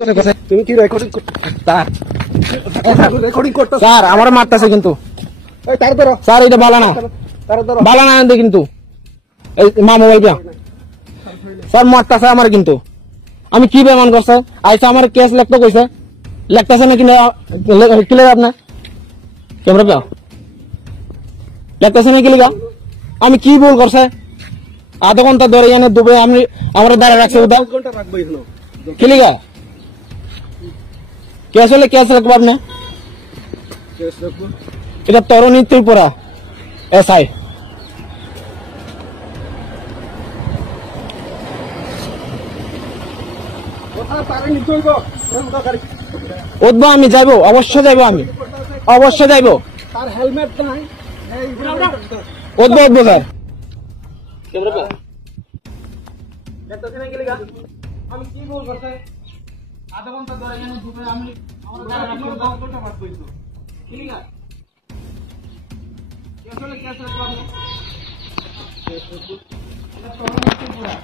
তুমি কি রেকর্ডিং করতে স্যার আমার মারতেছে কিন্তু স্যার এটা বালা না কিন্তু এই মা মোবাইল দিয়া স্যার মারতেছে আমার কিন্তু আমি কি বেমান করছে আইসা আমার কেস লিখতে কইছে লিখতেছে না কিনা ক্লিয়ার আপনার ক্যামেরা পেও লিখতেছে না কি লিখা আমি কি ভুল করছে আধা ঘন্টা ধরে এনে দুবে আমি আমার দ্বারা রাখছে কি লিখা কেস হলে কেস রাখবো আপনি এটা তরুণী ত্রিপুরা এসআই উঠবো আমি যাইবো অবশ্যই যাইবো আমি অবশ্যই যাইবো উঠবো স্যার আমি কি বল করতে আধা ঘন্টা ধরে এনে দুপুরে আমি আমার কি লিখা আসলে কেস রাখবো এটা তরুণী ত্রিপুরা